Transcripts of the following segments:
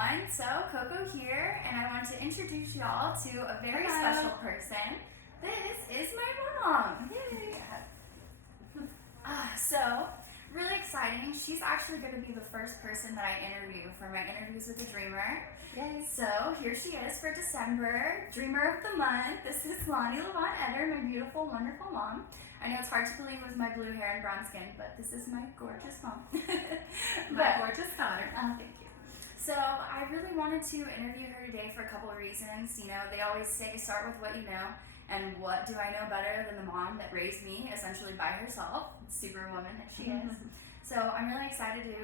everyone. So, Coco here, and I want to introduce y'all to a very special person. This is my mom. Yay! So, really exciting. She's actually going to be the first person that I interview for my interviews with the Dreamer. Yay. So, here she is for December, Dreamer of the Month. This is Loni Le Van-Etter, my beautiful, wonderful mom. I know it's hard to believe with my blue hair and brown skin, but this is my gorgeous mom. My gorgeous daughter. Oh, thank you. So I really wanted to interview her today for a couple of reasons. You know, they always say start with what you know, and what do I know better than the mom that raised me essentially by herself, superwoman that she is. So I'm really excited to,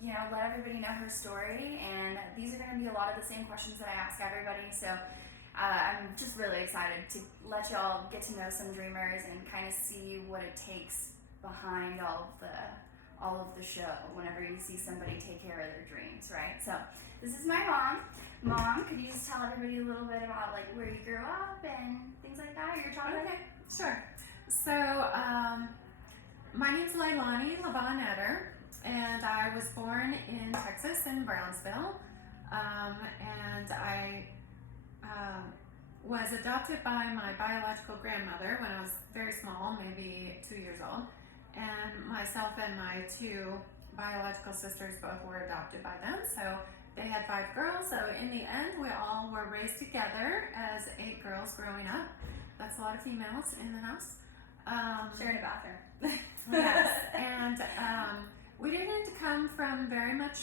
you know, let everybody know her story, and these are going to be a lot of the same questions that I ask everybody. So I'm just really excited to let y'all get to know some dreamers and kind of see what it takes behind all of the show whenever you see somebody take care of their dreams, right? So this is my mom. Mom, could you just tell everybody a little bit about like where you grew up and things like that, your childhood? Okay, sure. So my name's Loni Le Van-Etter, and I was born in Texas in Brownsville, and I was adopted by my biological grandmother when I was very small, maybe 2 years old, and myself and my two biological sisters both were adopted by them. So they had 5 girls, so in the end we all were raised together as 8 girls growing up. That's a lot of females in the house. Sharing a bathroom. Yes, and we didn't come from very much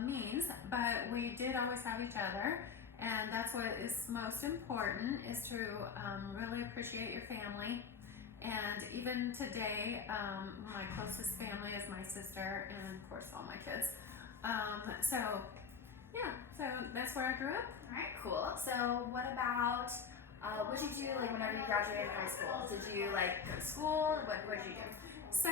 means, but we did always have each other. And that's what is most important, is to really appreciate your family. And even today, my closest family is my sister and, of course, all my kids. So that's where I grew up. All right, cool. So what about, what did you do like whenever you graduated high school? Did you like go to school? What did you do? So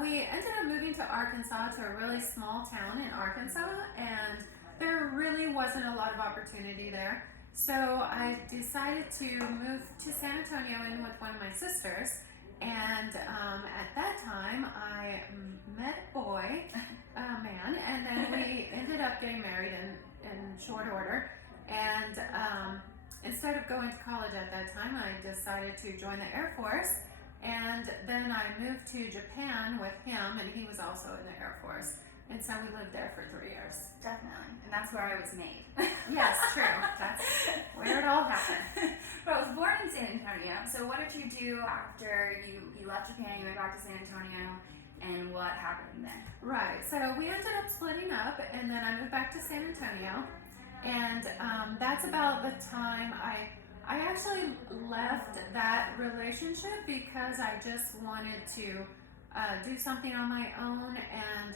we ended up moving to Arkansas, to a really small town in Arkansas, and there really wasn't a lot of opportunity there. So I decided to move to San Antonio in with one of my sisters. And at that time, I met a boy, a man, and then we ended up getting married in short order. And instead of going to college at that time, I decided to join the Air Force. And then I moved to Japan with him, and he was also in the Air Force. And so we lived there for 3 years. Definitely. And that's where I was made. Yes, true. That's where it all happened. But I was born in San Antonio. So what did you do after you left Japan, you went back to San Antonio, and what happened then? Right. So we ended up splitting up, and then I moved back to San Antonio. And that's about the time I actually left that relationship because I just wanted to do something on my own, and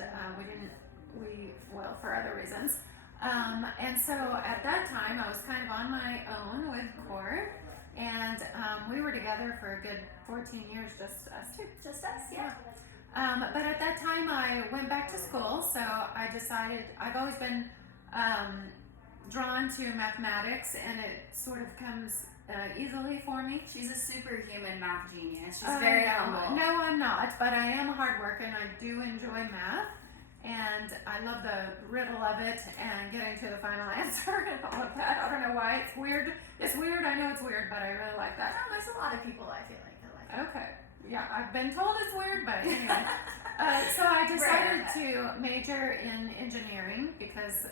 for other reasons. And so at that time, I was kind of on my own with Court, and we were together for a good 14 years, just us two. Just us, yeah. But at that time, I went back to school, so I decided, I've always been drawn to mathematics, and it sort of comes easily for me. She's a superhuman math genius. She's very humble. No, I'm not, but I am a hard worker, and I do enjoy math, and I love the riddle of it and getting to the final answer and all of that. I don't know why it's weird. It's weird. I know it's weird, but I really like that. There's a lot of people I feel like that like that. Okay. Yeah, I've been told it's weird, but anyway. So I decided to major in engineering because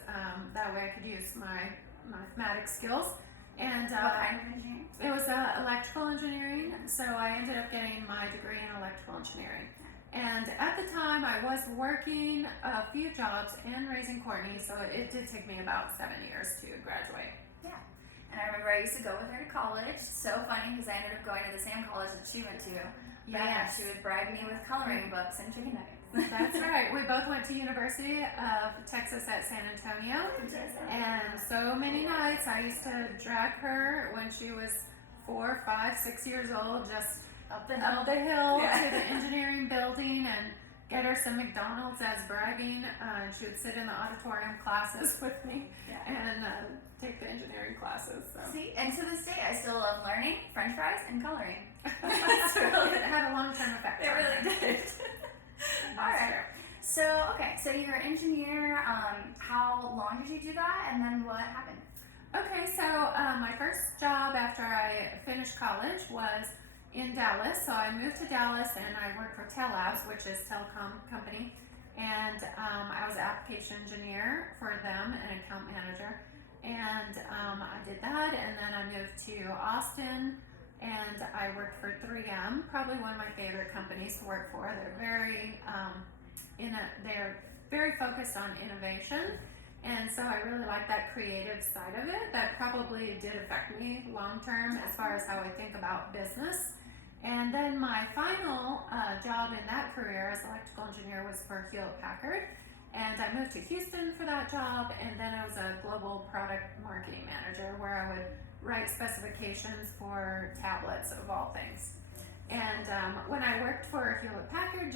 that way I could use my mathematics skills. And what kind of engineering? It was electrical engineering, so I ended up getting my degree in electrical engineering. And at the time, I was working a few jobs and raising Courtney, so it did take me about 7 years to graduate. Yeah. And I remember I used to go with her to college. So funny because I ended up going to the same college that she went to. Yes. She would bribe me with coloring books and chicken nuggets. That's right. We both went to University of Texas at San Antonio. And so many nights I used to drag her when she was 4, 5, 6 years old, just up the hill to the engineering building and get her some McDonald's as bragging. She would sit in the auditorium classes with me and take the engineering classes. So. See, and to this day, I still love learning French fries and coloring. It had a long-term effect. It really did. All right. So, okay, so you're an engineer. How long did you do that, and then what happened? Okay, so my first job after I finished college was in Dallas. So I moved to Dallas and I worked for Labs, which is a telecom company. And I was an application engineer for them and account manager. And I did that, and then I moved to Austin and I worked for 3M, probably one of my favorite companies to work for. They're very focused on innovation. And so I really like that creative side of it. That probably did affect me long term as far as how I think about business. And then my final job in that career as electrical engineer was for Hewlett Packard. And I moved to Houston for that job. And then I was a global product marketing manager where I would write specifications for tablets of all things. And when I worked for Hewlett Packard,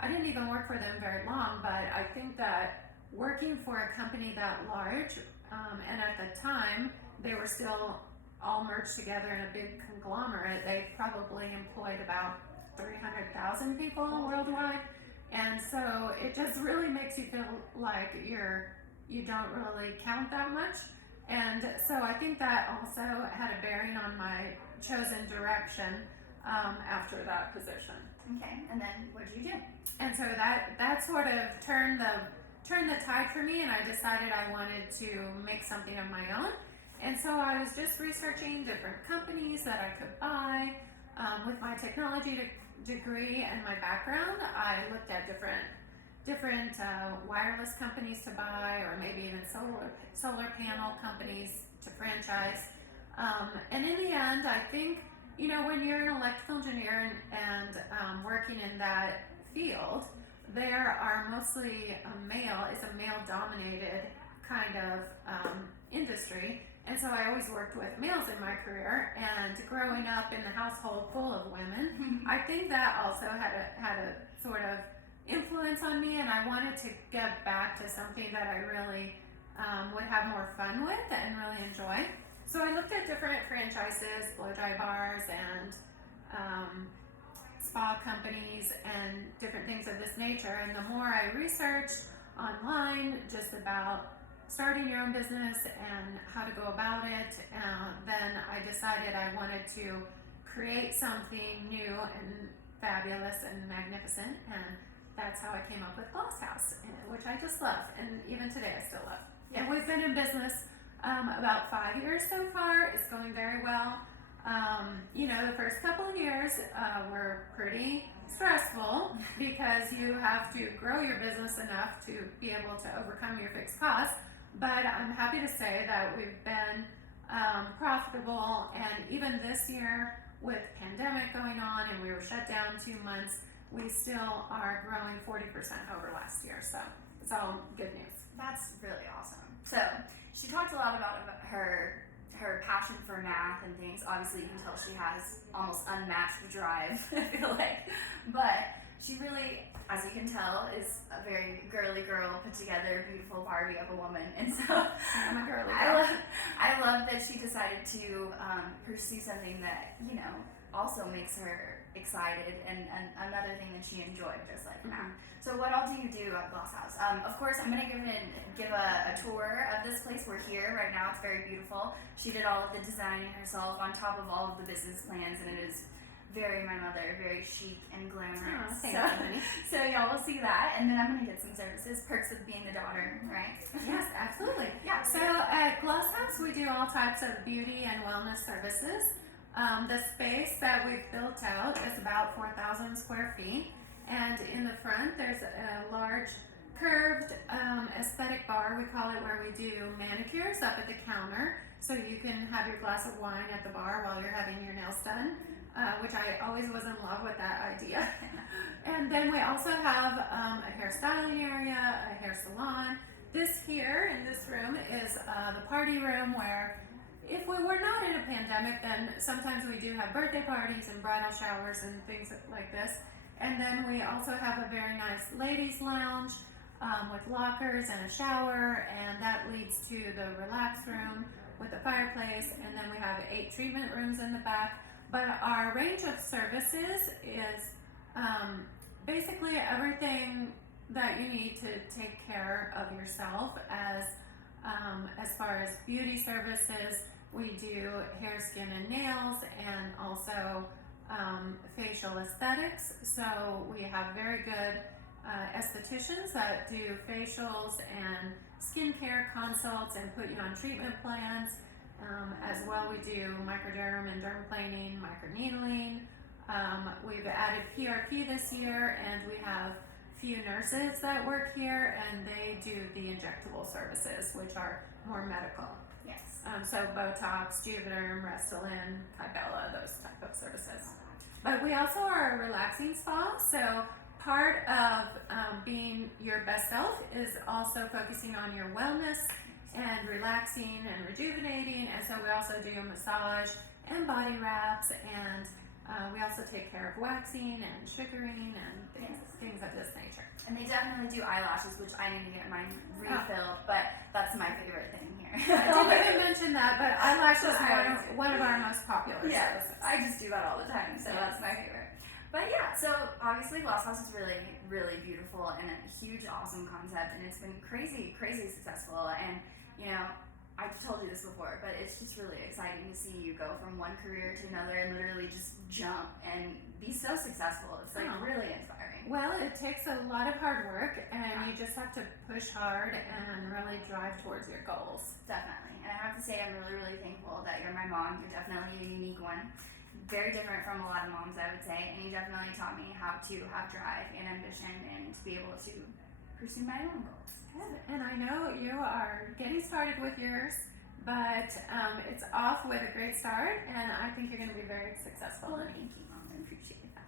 I didn't even work for them very long, but I think that working for a company that large, and at the time they were still all merged together in a big conglomerate, they probably employed about 300,000 people worldwide, and so it just really makes you feel like you don't really count that much. And so I think that also had a bearing on my chosen direction after that position. Okay, and then what did you do? And so that sort of turned the tide for me, and I decided I wanted to make something of my own. And so I was just researching different companies that I could buy. With my technology degree and my background, I looked at different wireless companies to buy, or maybe even solar panel companies to franchise. And in the end, I think, when you're an electrical engineer and working in that field, there are mostly it's a male-dominated kind of industry, and so I always worked with males in my career. And growing up in the household full of women, I think that also had a sort of influence on me, and I wanted to get back to something that I really would have more fun with and really enjoy. So I looked at different franchises, blow-dry bars, and spa companies and different things of this nature. And the more I researched online just about starting your own business and how to go about it, then I decided I wanted to create something new and fabulous and magnificent, and that's how I came up with Glass House, which I just love, and even today I still love. Yes. And we've been in business about 5 years so far. It's going very well. The first couple of years were pretty stressful because you have to grow your business enough to be able to overcome your fixed costs. But I'm happy to say that we've been profitable, and even this year with pandemic going on and we were shut down 2 months, we still are growing 40% over last year. So it's all good news. That's really awesome. So she talked a lot about her passion for math and things. Obviously, you can tell she has almost unmatched drive, I feel like. But she really, as you can tell, is a very girly girl, put together, beautiful Barbie of a woman. And so I'm a girly girl. I love that she decided to pursue something that, also makes her excited, and another thing that she enjoyed, just like math. So what all do you do at Glass House? Of course, I'm going to give a tour of this place. We're here right now. It's very beautiful. She did all of the designing herself on top of all of the business plans, and it is very my mother, very chic and glamorous. So y'all will see that, and then I'm going to get some services, perks of being the daughter, right? Yes, absolutely. Yeah. So at Glass House, we do all types of beauty and wellness services. The space that we've built out is about 4,000 square feet, and in the front there's a large curved aesthetic bar, we call it, where we do manicures up at the counter, so you can have your glass of wine at the bar while you're having your nails done, which I always was in love with that idea. And then we also have a hairstyling area, a hair salon. This here in this room is the party room, where if we were not in a pandemic, then sometimes we do have birthday parties and bridal showers and things like this. And then we also have a very nice ladies' lounge with lockers and a shower, and that leads to the relax room with a fireplace. And then we have 8 treatment rooms in the back. But our range of services is basically everything that you need to take care of yourself as far as beauty services. We do hair, skin, and nails, and also facial aesthetics. So we have very good estheticians that do facials and skincare consults and put you on treatment plans. As well, we do microderm and dermaplaning, microneedling. We've added PRP this year, and we have few nurses that work here, and they do the injectable services, which are more medical. Yes. So Botox, Juvederm, Restylane, Kybella, those type of services. But we also are a relaxing spa, so part of being your best self is also focusing on your wellness and relaxing and rejuvenating. And so we also do massage and body wraps, and we also take care of waxing and sugaring and things of this nature. And they definitely do eyelashes, which I need to get mine refilled, but that's my favorite thing here. I didn't even mention that, but eyelashes are one of our most popular services. I just do that all the time, so that's my favorite. But yeah, so obviously Glass House is really, really beautiful and a huge, awesome concept, and it's been crazy, crazy successful. And you know, I've told you this before, but it's just really exciting to see you go from one career to another and literally just jump and be so successful. It's like really inspiring. Well, it takes a lot of hard work, and you just have to push hard and really drive towards your goals. Definitely. And I have to say, I'm really, really thankful that you're my mom. You're definitely a unique one. Very different from a lot of moms, I would say. And you definitely taught me how to have drive and ambition and to be able to pursue my own goals. Good. And I know you are getting started with yours, but it's off with a great start, and I think you're going to be very successful. Well, thank you, Mom. I appreciate that.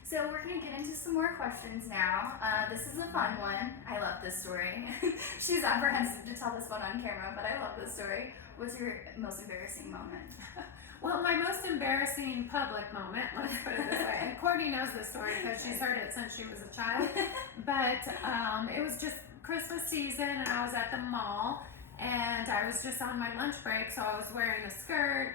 So we're going to get into some more questions now. This is a fun one. I love this story. She's apprehensive to tell this one on camera, but I love this story. What's your most embarrassing moment? Well, my most embarrassing public moment, let's put it this way, and Courtney knows this story because she's heard it since she was a child, but it was just Christmas season, and I was at the mall, and I was just on my lunch break, so I was wearing a skirt,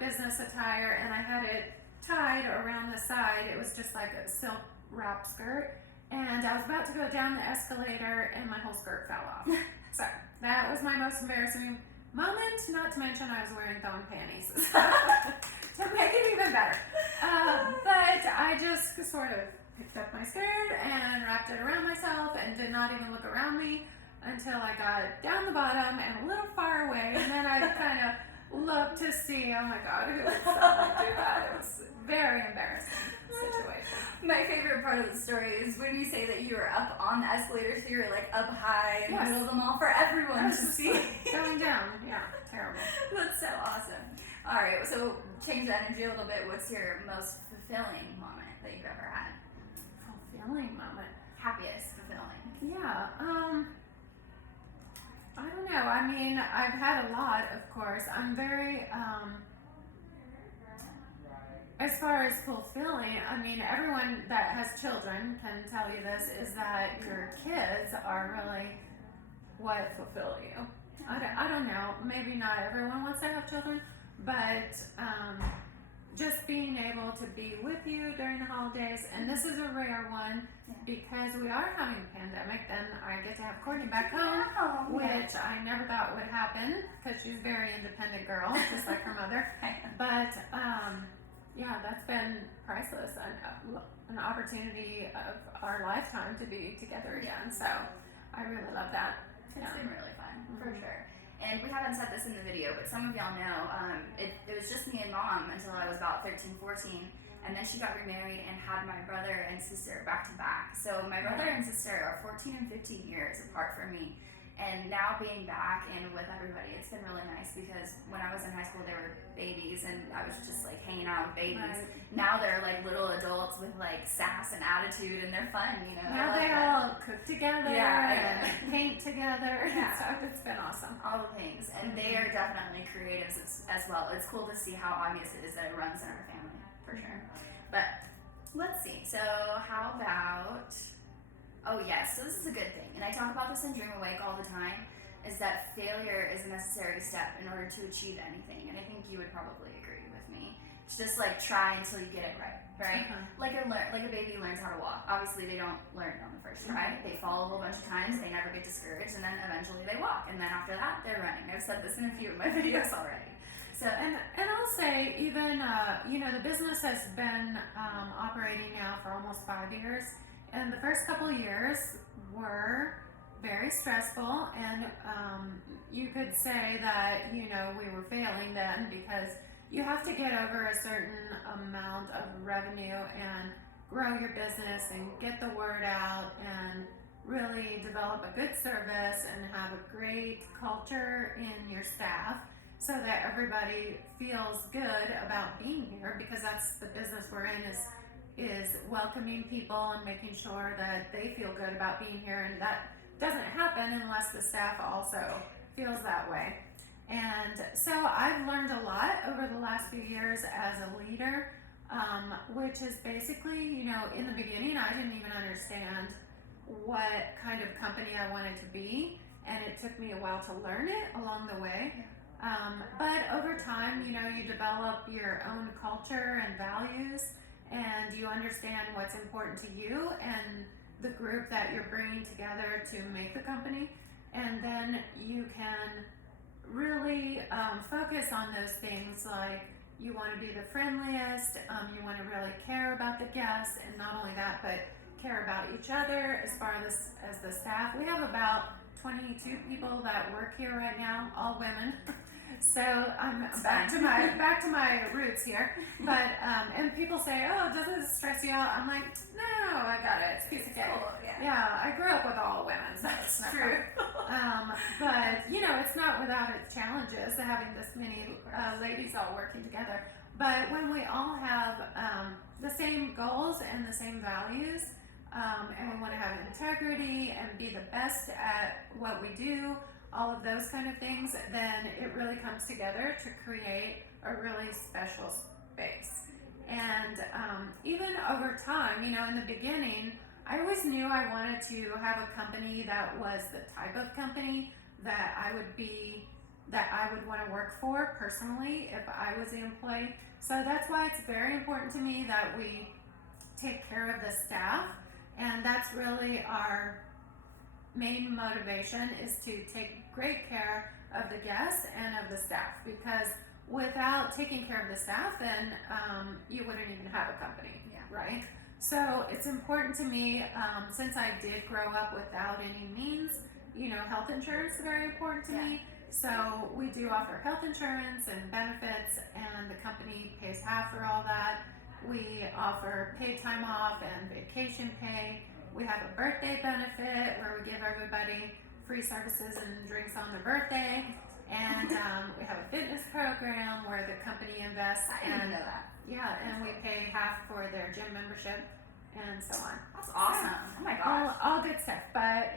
business attire, and I had it tied around the side. It was just like a silk wrap skirt, and I was about to go down the escalator, and my whole skirt fell off. So that was my most embarrassing moment, not to mention I was wearing thong panties to make it even better. But I just sort of picked up my skirt and wrapped it around myself and did not even look around me until I got down the bottom and a little far away, and then I kind of looked to see, oh my God, who would suddenly do that? It was a very embarrassing situation. My favorite part of the story is when you say that you were up on the escalator, so you were like up high in the middle of the mall for everyone to see. Going down, yeah, terrible. That's so awesome. All right, so change the energy a little bit. What's your most fulfilling moment that you've ever had? Fulfilling moment. Happiest fulfilling. Yeah, I don't know. I mean, I've had a lot, of course. I'm very, as far as fulfilling, I mean, everyone that has children can tell you this, is that your kids are really what fulfill you. I don't know. Maybe not everyone wants to have children, but just being able to be with you during the holidays, and this is a rare one because we are having a pandemic. Then I get to have Courtney back home, which I never thought would happen because she's a very independent girl, just like her mother. But yeah, that's been priceless, an opportunity of our lifetime to be together again. So I really love that. It's been really fun, for sure. And we haven't said this in the video, but some of y'all know, it was just me and Mom until I was about 13, 14, and then she got remarried and had my brother and sister back to back. So my brother and sister are 14 and 15 years apart from me. And now being back and with everybody, it's been really nice because when I was in high school, they were babies and I was just like hanging out with babies. Right. Now they're like little adults with like sass and attitude, and they're fun, you know. Now they all cook together and paint together. Yeah. So it's been awesome. All the things. And they are definitely creatives as well. It's cool to see how obvious it is that it runs in our family, for sure. But let's see. So how about... Oh yes, so this is a good thing, and I talk about this in DreamAwake all the time, is that failure is a necessary step in order to achieve anything, and I think you would probably agree with me. just like try until you get it right, right? Uh-huh. Like a baby learns how to walk. Obviously, they don't learn it on the first try. They fall a whole bunch of times. They never get discouraged, and then eventually they walk. And then after that, they're running. I've said this in a few of my videos already. So And I'll say even the business has been operating now for almost 5 years, and the first couple of years were very stressful, and you could say that we were failing then because you have to get over a certain amount of revenue and grow your business and get the word out and really develop a good service and have a great culture in your staff so that everybody feels good about being here, because that's the business we're in, is welcoming people and making sure that they feel good about being here, and that doesn't happen unless the staff also feels that way. And so I've learned a lot over the last few years as a leader, which is basically, in the beginning I didn't even understand what kind of company I wanted to be, and it took me a while to learn it along the way. But over time, you develop your own culture and values, and you understand what's important to you and the group that you're bringing together to make the company, and then you can really focus on those things, like you want to be the friendliest, you want to really care about the guests, and not only that, but care about each other as far as the staff. We have about 22 people that work here right now, all women. So I'm back to my roots here. But and people say, "Oh, doesn't it stress you out?" I'm like, "No, I got it. It's a piece of cake." Cool, yeah. Yeah, I grew up with all women. So That's true. but it's not without its challenges having this many ladies all working together. But when we all have the same goals and the same values, and we want to have integrity and be the best at what we do, all of those kind of things, then it really comes together to create a really special space. And even over time, in the beginning, I always knew I wanted to have a company that was the type of company that I would want to work for personally if I was the employee. So that's why it's very important to me that we take care of the staff, and that's really our main motivation, is to take great care of the guests and of the staff, because without taking care of the staff, then you wouldn't even have a company, right? So it's important to me, since I did grow up without any means, health insurance is very important to me. So we do offer health insurance and benefits, and the company pays half for all that. We offer paid time off and vacation pay. We have a birthday benefit where we give everybody free services and drinks on their birthday. And we have a fitness program where the company invests. I didn't know that. Yeah, and we pay half for their gym membership and so on. That's awesome. Oh my gosh. All good stuff. But,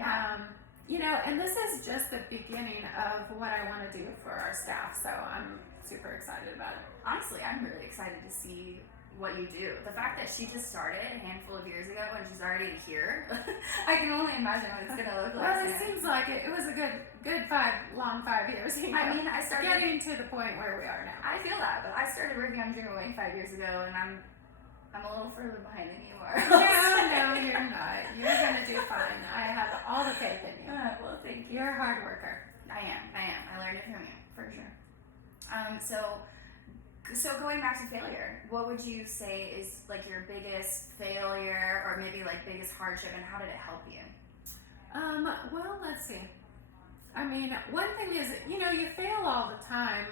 and this is just the beginning of what I want to do for our staff. So I'm super excited about it. Honestly, I'm really excited to see what you do. The fact that she just started a handful of years ago and she's already here, I can only imagine what it's going to look like. Well, it seems like it was a good long 5 years. I mean, I started getting to the point where we are now. I feel that, but I started working on DreamAwake 5 years ago, and I'm a little further behind than you are. No, you're not. You're going to do fine. I have all the faith in you. Well, thank you. You're a hard worker. I am. I learned it from you, for sure. So going back to failure, what would you say is like your biggest failure, or maybe like biggest hardship, and how did it help you? Well, let's see. I mean, one thing is, you fail all the time.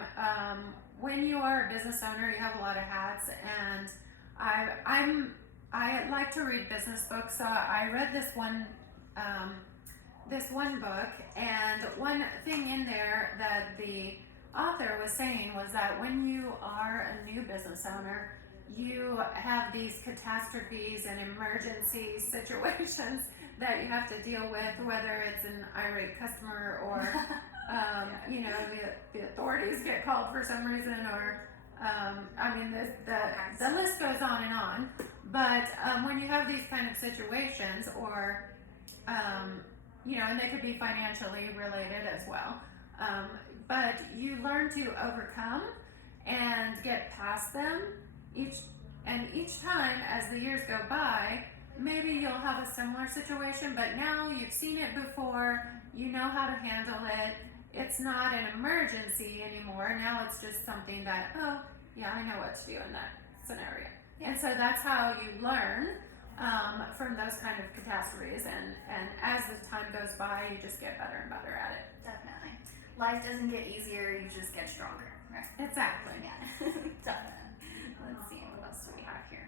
When you are a business owner, you have a lot of hats, and I like to read business books. So I read this one book, and one thing in there that the author was saying was that when you are a new business owner, you have these catastrophes and emergency situations that you have to deal with, whether it's an irate customer or the authorities get called for some reason, or the list goes on and on. But when you have these kind of situations, or and they could be financially related as well, but you learn to overcome and get past them each time as the years go by, maybe you'll have a similar situation, but now you've seen it before, you know how to handle it. It's not an emergency anymore. Now it's just something that, oh, yeah, I know what to do in that scenario. Yeah. And so that's how you learn from those kind of catastrophes. And as the time goes by, you just get better and better at it. Definitely. Life doesn't get easier, you just get stronger, right? Exactly. Yeah. Definitely. Let's see, what else do we have here?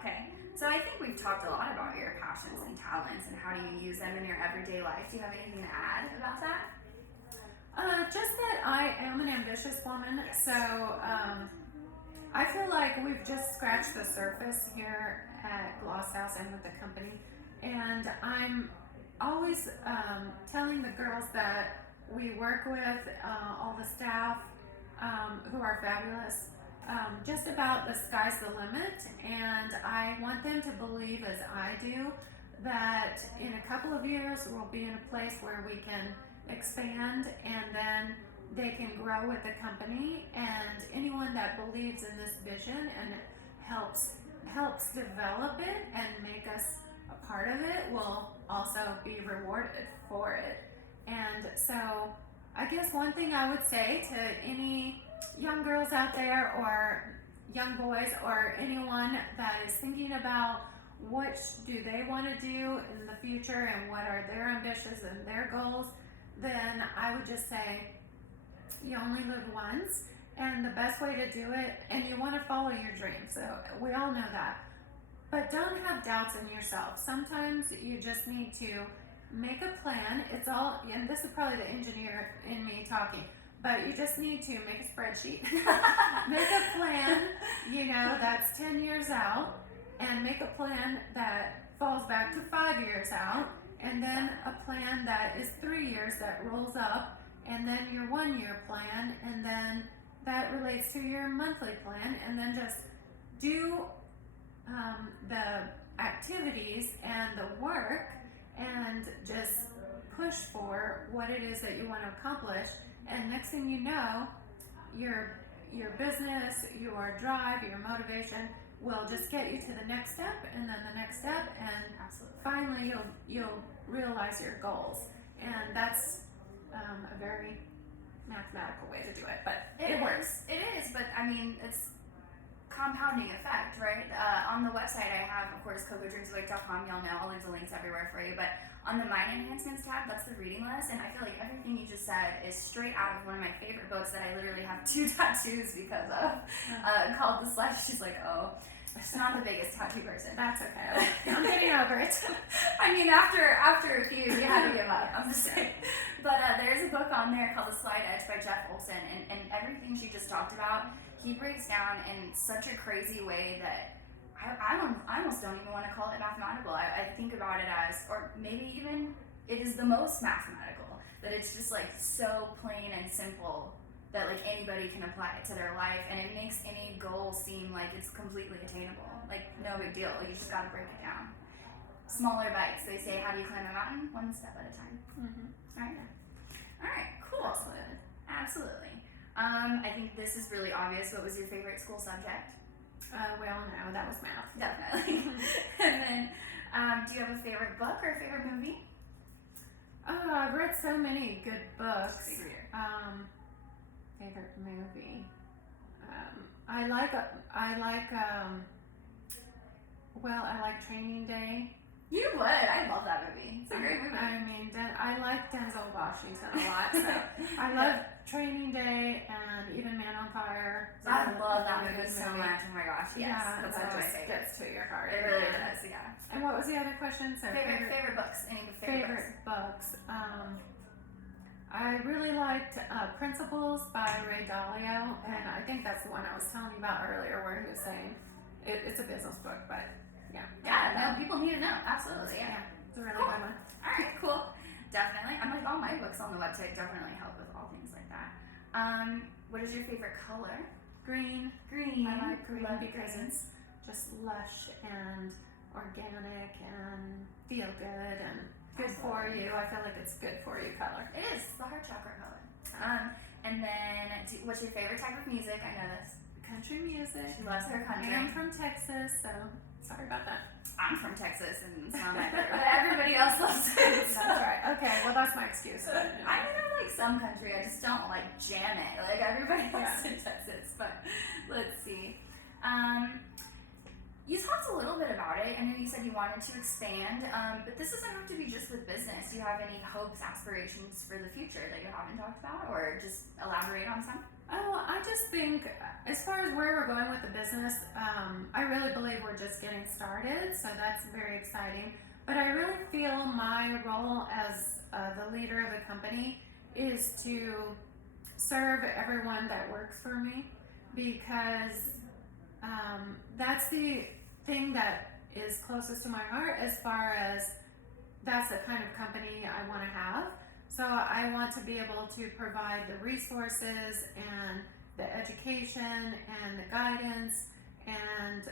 Okay. So I think we've talked a lot about your passions and talents and how do you use them in your everyday life. Do you have anything to add about that? Just that I am an ambitious woman, so I feel like we've just scratched the surface here at Gloss House and with the company, and I'm always telling the girls that we work with, all the staff who are fabulous, just about the sky's the limit, and I want them to believe as I do that in a couple of years we'll be in a place where we can expand and then they can grow with the company, and anyone that believes in this vision and helps develop it and make us a part of it will also be rewarded for it. And so I guess one thing I would say to any young girls out there or young boys or anyone that is thinking about what do they want to do in the future and what are their ambitions and their goals, then I would just say you only live once, and the best way to do it, and you want to follow your dreams, so we all know that, but don't have doubts in yourself. Sometimes you just need to make a plan. It's all, and this is probably the engineer in me talking, but you just need to make a spreadsheet, make a plan, that's 10 years out, and make a plan that falls back to 5 years out, and then a plan that is 3 years that rolls up, and then your 1 year plan, and then that relates to your monthly plan, and then just do the activities and the work and just push for what it is that you want to accomplish. And next thing you know, your business, your drive, your motivation will just get you to the next step, and then the next step, and finally you'll realize your goals. And that's a very mathematical way to do it, but it works. It is, but I mean, it's compounding effect, right? On the website I have, of course, CocoDreamsAwake.com. Y'all know I'll leave the links everywhere for you, but on the Mind Enhancements tab, that's the reading list, and I feel like everything you just said is straight out of one of my favorite books that I literally have 2 tattoos because of, called The Sledge. She's like, oh, she's not the biggest tattoo person. That's okay. I'm getting over it. I mean, after a few, you had to give up. I'm just saying. But there's a book on there called The Slide Edge by Jeff Olson, and everything she just talked about, he breaks down in such a crazy way that I almost don't even want to call it mathematical. I think about it as, or maybe even it is the most mathematical, that it's just like so plain and simple that like anybody can apply it to their life, and it makes any goal seem like it's completely attainable. Like, no big deal, you just gotta break it down. Smaller bites. They say, how do you climb a mountain? One step at a time. Mm-hmm. All right, cool. Absolutely. I think this is really obvious. What was your favorite school subject? We all know that was math. Definitely. And then, do you have a favorite book or a favorite movie? Oh, I've read so many good books. Favorite. Favorite movie. I like Training Day. You would. I love that movie. It's a great movie. I mean, I like Denzel Washington a lot, so I love Training Day and even Man on Fire. I love that movie so much. Oh my gosh, yes. Yeah, That's one of my favorites. Gets to your heart. It really does, yeah. And what was the other question? So favorite books. Any favorite books. I really liked Principles by Ray Dalio, and I think that's the one I was telling you about earlier, where he was saying it's a business book, but yeah. Yeah, no, people need to know. Absolutely, yeah. It's a really good one. All right, cool. Definitely. I'm like, all my books on the website definitely help with all things like that. What is your favorite color? Green. Green. I like green because green. it's just lush and organic and feel good and good for you. I feel like it's good for you color. It is the heart chakra color. And then, what's your favorite type of music? I know this. country music. She loves her country. I'm from Texas, so sorry about that. I'm from Texas, and it's not my favorite, but everybody else loves it. That's right. Okay, well, that's my excuse. I like some country. I just don't like jam it. Like everybody else in Texas. But let's see. You talked a little bit about it. I know you said you wanted to expand, but this doesn't have to be just with business. Do you have any hopes, aspirations for the future that you haven't talked about, or just elaborate on some? Oh, I just think as far as where we're going with the business, I really believe we're just getting started, so that's very exciting. But I really feel my role as the leader of the company is to serve everyone that works for me, because that's the thing that is closest to my heart, as far as that's the kind of company I want to have. So I want to be able to provide the resources and the education and the guidance, and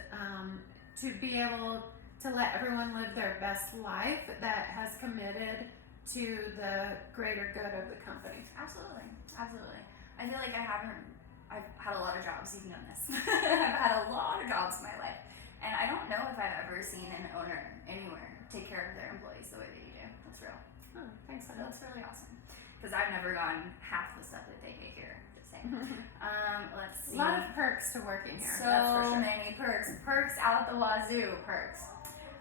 to be able to let everyone live their best life that has committed to the greater good of the company. Absolutely. I feel like I've had a lot of jobs, you've known this. I've had a lot of jobs in my life, and I don't know if I've ever seen an owner anywhere take care of their employees the way that you do. That's real. Oh, thanks for That's really awesome. Because I've never gotten half the stuff that they get here. Just saying. Let's see. A lot of perks to working here. So that's for sure. many perks. Perks out the wazoo. Perks.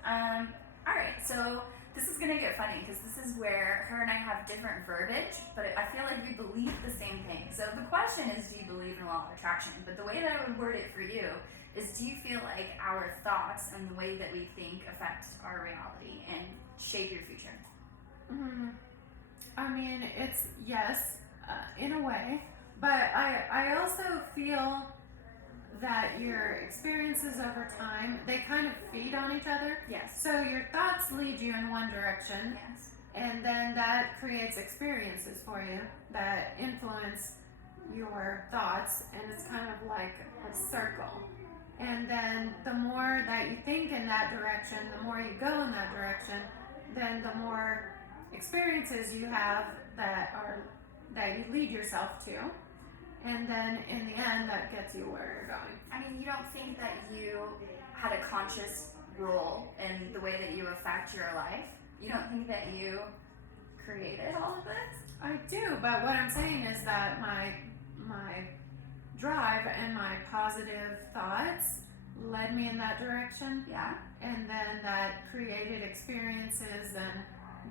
All right. So this is gonna get funny because this is where her and I have different verbiage, but I feel like we believe the same thing. So the question is, do you believe in law of attraction? But the way that I would word it for you is, do you feel like our thoughts and the way that we think affect our reality and shape your future? I mean, it's yes, in a way, but I also feel that your experiences over time, they kind of feed on each other. Yes. So your thoughts lead you in one direction, Yes. and then that creates experiences for you that influence your thoughts, and it's kind of like a circle. And then the more that you think in that direction, the more you go in that direction, then the more experiences you have that you lead yourself to, and then in the end that gets you where you're going. I mean, you don't think that you had a conscious role in the way that you affect your life? You don't think that you created all of this? I do, but what I'm saying is that my drive and my positive thoughts led me in that direction. Yeah. And then that created experiences, and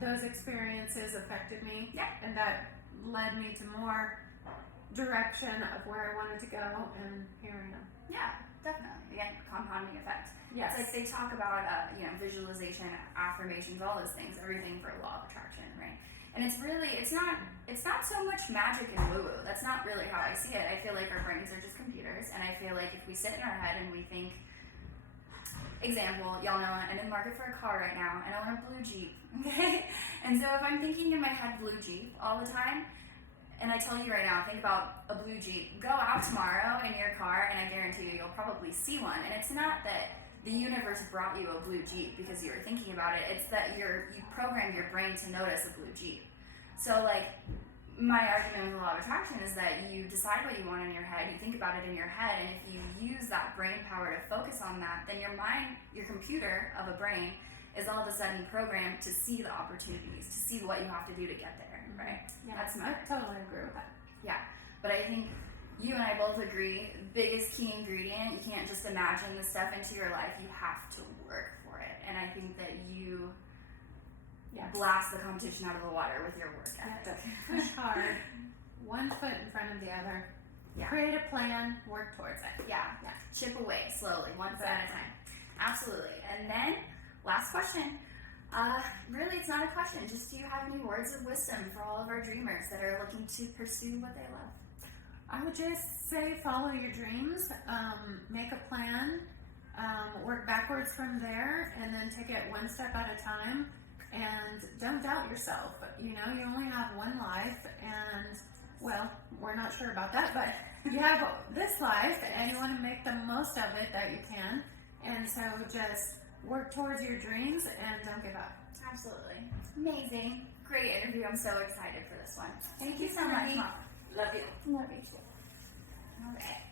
those experiences affected me. Yeah. And that led me to more direction of where I wanted to go, and here I am. Yeah, definitely. Again, compounding effect. Yes. It's like they talk about, visualization, affirmations, all those things, everything for law of attraction, right? And it's not so much magic and woo-woo. That's not really how I see it. I feel like our brains are just computers, and I feel like if we sit in our head and we think, example, y'all know I'm in the market for a car right now, and I want a blue Jeep, okay? And so if I'm thinking in my head blue Jeep all the time, and I tell you right now, think about a blue Jeep, go out tomorrow in your car, and I guarantee you'll probably see one. And it's not that the universe brought you a blue Jeep because you were thinking about it, it's that you programmed your brain to notice a blue Jeep. So like, my argument with the law of attraction is that you decide what you want in your head, you think about it in your head, and if you use that brain power to focus on that, then your mind, your computer of a brain, is all of a sudden programmed to see the opportunities, to see what you have to do to get there, right? Yeah, That's I totally agree with that. Yeah, but I think you and I both agree, biggest key ingredient, you can't just imagine the stuff into your life, you have to work for it. And I think that you blast the competition out of the water with your work ethic. Push hard, one foot in front of the other. Yeah. Create a plan, work towards it. Yeah. Chip away slowly, one foot at a time. Absolutely. And then, last question. Really, it's not a question. Just, do you have any words of wisdom for all of our dreamers that are looking to pursue what they love? I would just say follow your dreams, make a plan, work backwards from there, and then take it one step at a time, and don't doubt yourself. You know, you only have one life, and, well, we're not sure about that, but you have this life, and you want to make the most of it that you can, and so just work towards your dreams and don't give up. Absolutely. Amazing. Great interview. I'm so excited for this one. Thank you so much, Mom. Love you. Love you too. All right.